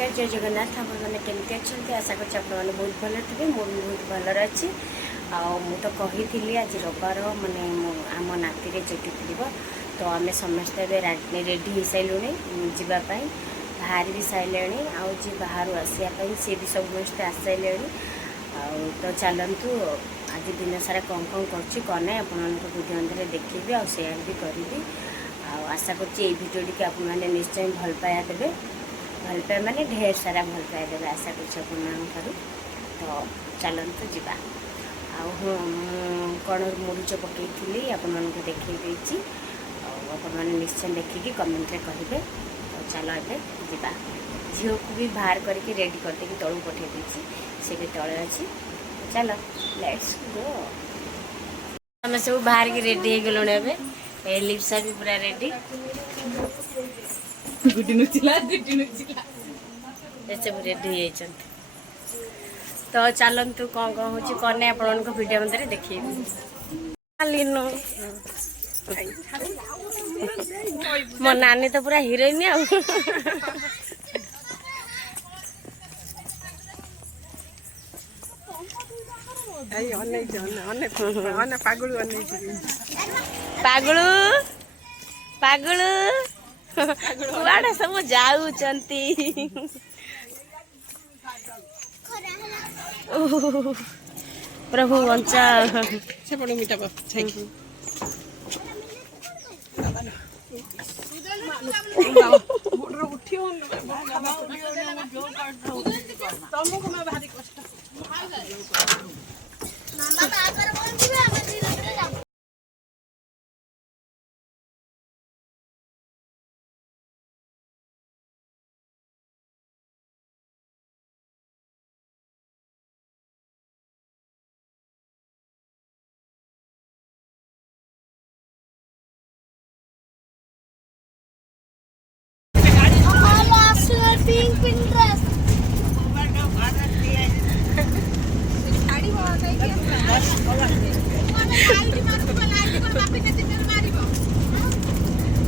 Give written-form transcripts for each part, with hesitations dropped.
नमस्कार जय जगन्नाथ आपने केमती अच्छा आशा कर बहुत भल थे मुझे बहुत भलर अच्छी तो कही आज रविवार माने आम नाती चुटी फिर तो आम समस्ते रेडी हो सारे जावाई बाहर भी सारे जी बाहर आसापी सी भी समस्ते आस सारे तो चलतु आज दिन सारा कौन कौन ना आपंदर देखी आ सेयार भी करी आशा करीडियो आपने निश्चय भल पाया देवे भल पाए माने ढेर सारा भल पाए देवे आशा कर तो चलतु जा कौन मुरुच पकई आपण देखी आपने निश्चय देखिकी कमेंट कहे तो चलो ए जा झील को भी बाहर करके रेडी करदे तलू पठे देती सी भी तले अच्छी चलो लेट्स गो आम सब बाहर की रेडी हो गलुण ए लिप्सा भी पूरा रेडी गुडी नुचिला सब रेडी हो तो चलतु कौन कौन हो कौन नहीं आप वीडियो मध्य देखिए मो नानी तो पूरा हिरोइन पागलू पागलू कुआड़े सब जाऊचंती प्रभु बंचा से बड़ मीठा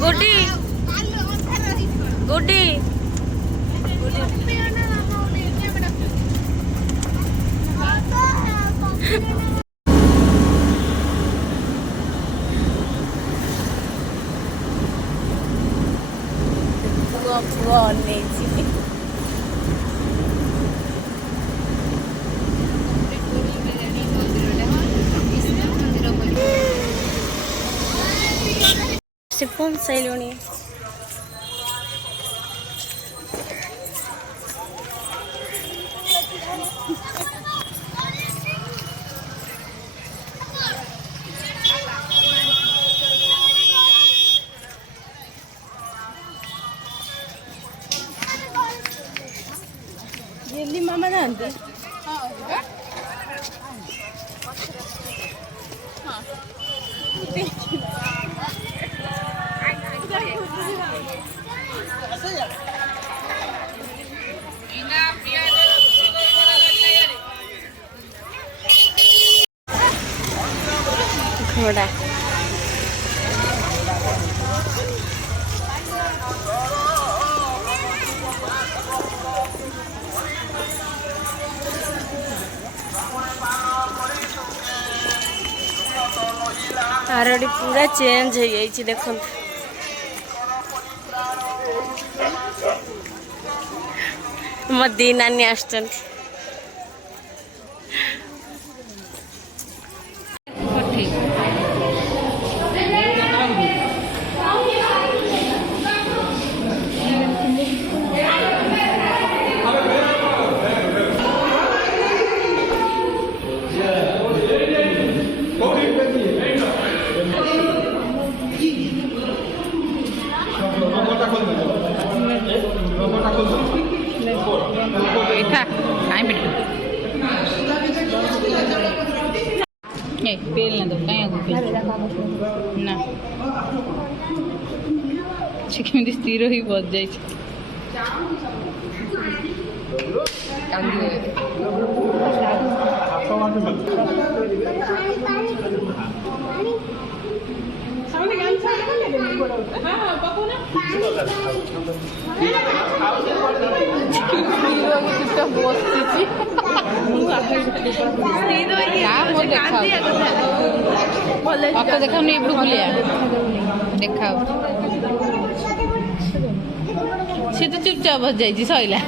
गुडी गुडी से कौन सैलूनी जल्दी मामा जानते घोड़ा आरडी पूरा चेंज हो जाइए देखो मो दी नानी आसुचंती पेल ना दो कहीं ना केमती स्थिर ही बज जाए ବସିଛି ଅତ ଦେଖାଉନି ଏପଟୁ ବୁଲିଆ ଦେଖାଉ ସେ ତ ଚୁପଚାପ ବସି ଯାଇଛି ସଇଲା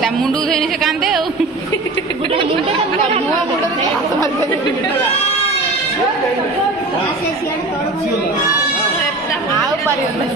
ତା ମୁଣ୍ଡକୁ ଧୋଇନି ସେ କାନ୍ଦେ ଆଉ ଆଉ ପାରିବନି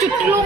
ചുറ്റിലോ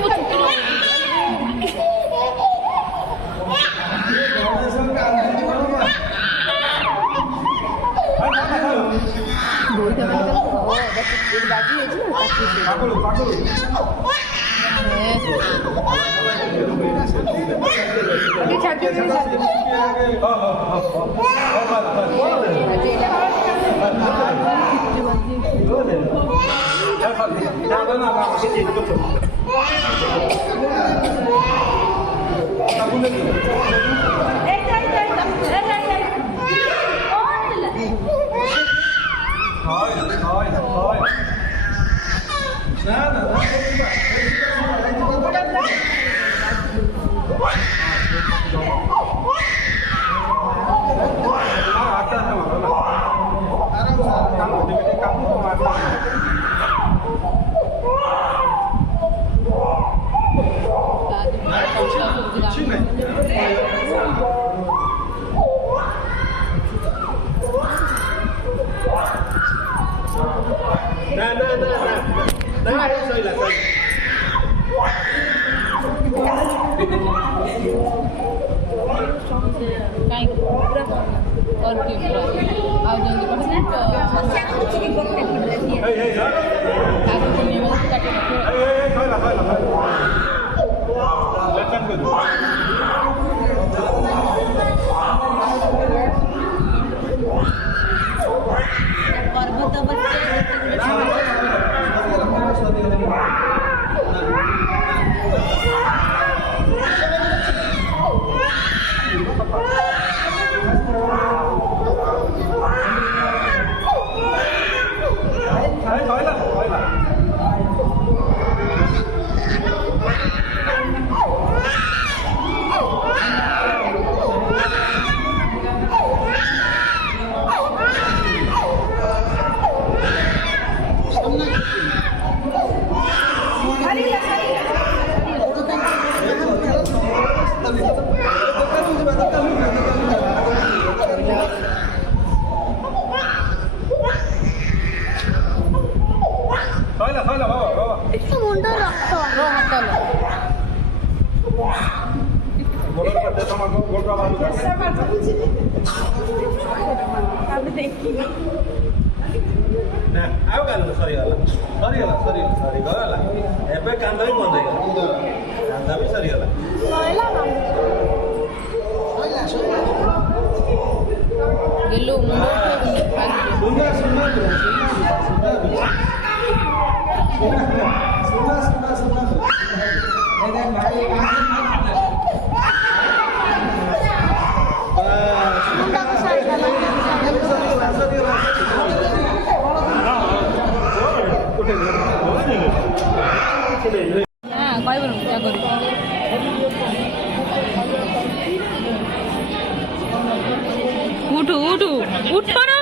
उठू उठू उठो ना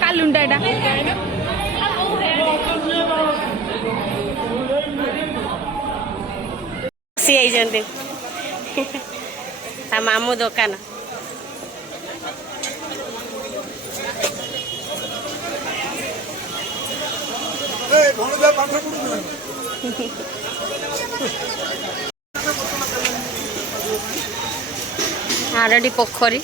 कालुंडा एटा सी आई मामू दुकान आरडी पोखरी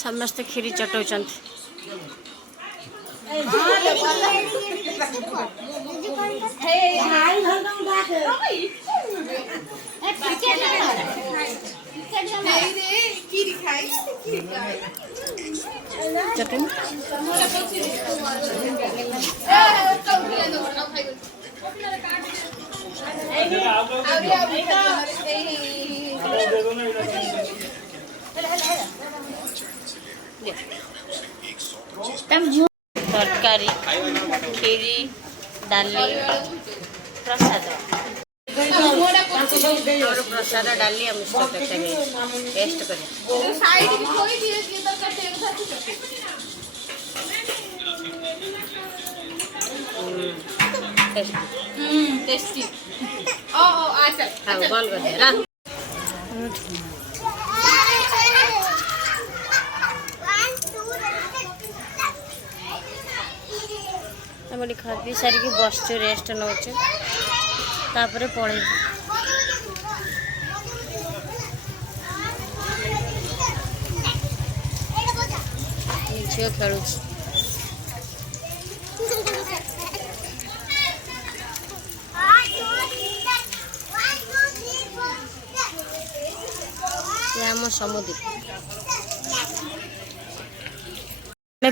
समस्त खीरी चटौचंत तरकारी खीरी डाली प्रसाद प्रसाद डाली मिश्र तरकारी टेस्ट कर टेस्टी अच्छा बंद कर दे हम खा पी सारिक बस रेस्ट नौ तापर पड़े झील खेलु आम समुद्र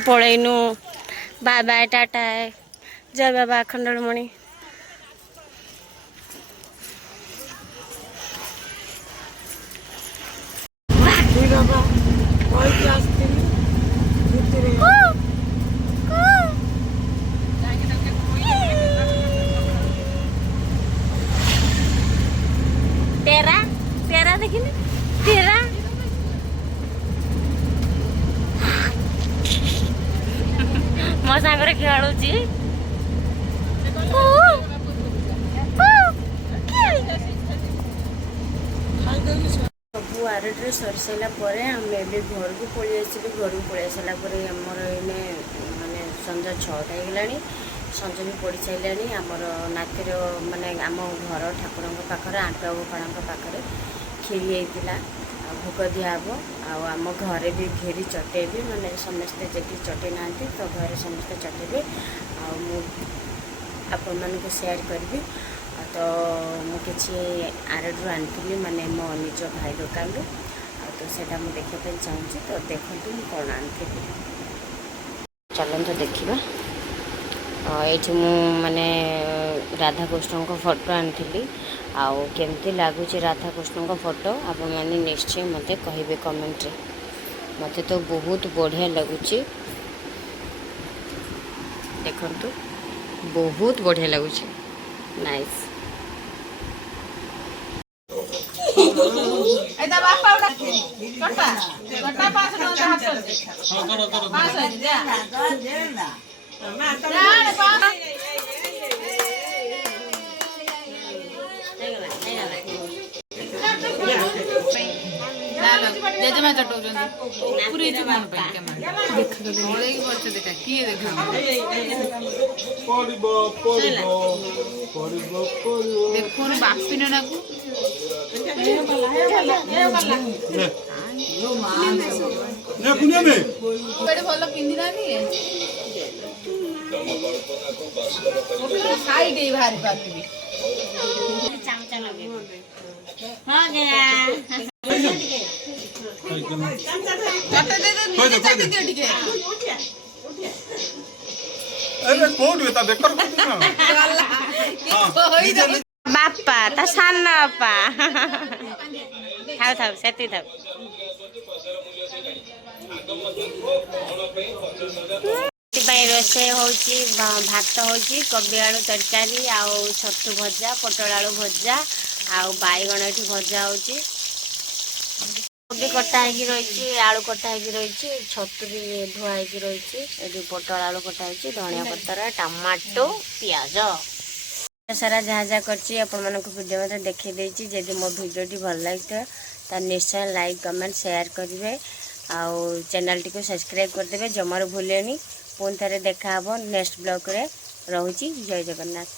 पलैनु बाय टाटा जय बाबा अखंडमणि तेरा तेरा देखिए तेरा मो सागर खेलुची सब आरड्रे सरी सारापर आम घर को पलि आसलु घर को पलि सारापर आमर एने माने संजा 6टा होगा संज भी पड़ सारे आमर नातिर माने आम घर ठाकुर पाखे आंटा गोपाल पाखे खीरी होता भोग दिहब आम घरे भी घेरी चटेबी माने समस्ते जी चटे ना तो घर समस्ते चटेबे आपण मानक शेयर करी तो मुझे आरड्रु आनी माने मो निज भाई दुकान तो सेटा मुझे देखा चाहूँगी तो देखते मुझे कौन आनी चलते देखा ये माने राधाकृष्ण को फोटो आनी आउ केमती लगुच राधाकृष्ण को फोटो आपण मैंने निश्चय मत कहे कमेंट रे मत तो बहुत बढ़िया लगुच देखु बहुत बढ़िया लगुच नाइस जेजेमा चटौचंदी पूरी मन पे देखा किए देखा देखो बापिन ना को भल पिंधि खाई बाहरी पार्टी बापा ता सान बापा ଥାଉ ଥାଉ ସେତିକି ଥାଉ। ସେଥିପାଇଁ ରୋଷେଇ ହେଉଛି ଭାତ ହେଉଛି କୋବି ଆଳୁ ତରକାରୀ ଆଉ ଛତୁ ଭଜା ପୋଟଳ ଆଳୁ ଭଜା ଆଉ ବାଇଗଣ ଏଠି ଭଜା ହେଉଛି। କୋବି କଟା ହେଇକି ରହିଛି ଆଳୁ କଟା ହେଇକି ରହିଛି ଛତୁ ବି ଧୁଆ ହେଇକି ରହିଛି ଏଠି ପୋଟଳ ଆଳୁ କଟା ହେଇଛି ଧନିଆ ପତ୍ର ଟମାଟୋ ପିଆଜ ସାରା ଯାହା ଯାହା କରିଛି ଆପଣମାନଙ୍କୁ ଭିଡ଼ିଓ ମଧ୍ୟ ଦେଖାଇ ଦେଇଛି। ଯଦି ମୋ ଭିଡ଼ିଓଟି ଭଲ ଲାଗିଥିବ ତାହେଲେ ନିଶ୍ଚୟ ଲାଇକ୍ କମେଣ୍ଟ ସେୟାର କରିବେ ଆଉ ଚ୍ୟାନେଲଟିକୁ ସବସ୍କ୍ରାଇବ୍ କରିଦେବେ ଜମାରୁ ଭୁଲେନି। ପୁଣି ଥରେ ଦେଖା ହେବ ନେକ୍ସଟ ବ୍ଲଗ୍ରେ। ରହୁଛି ଜୟ ଜଗନ୍ନାଥ।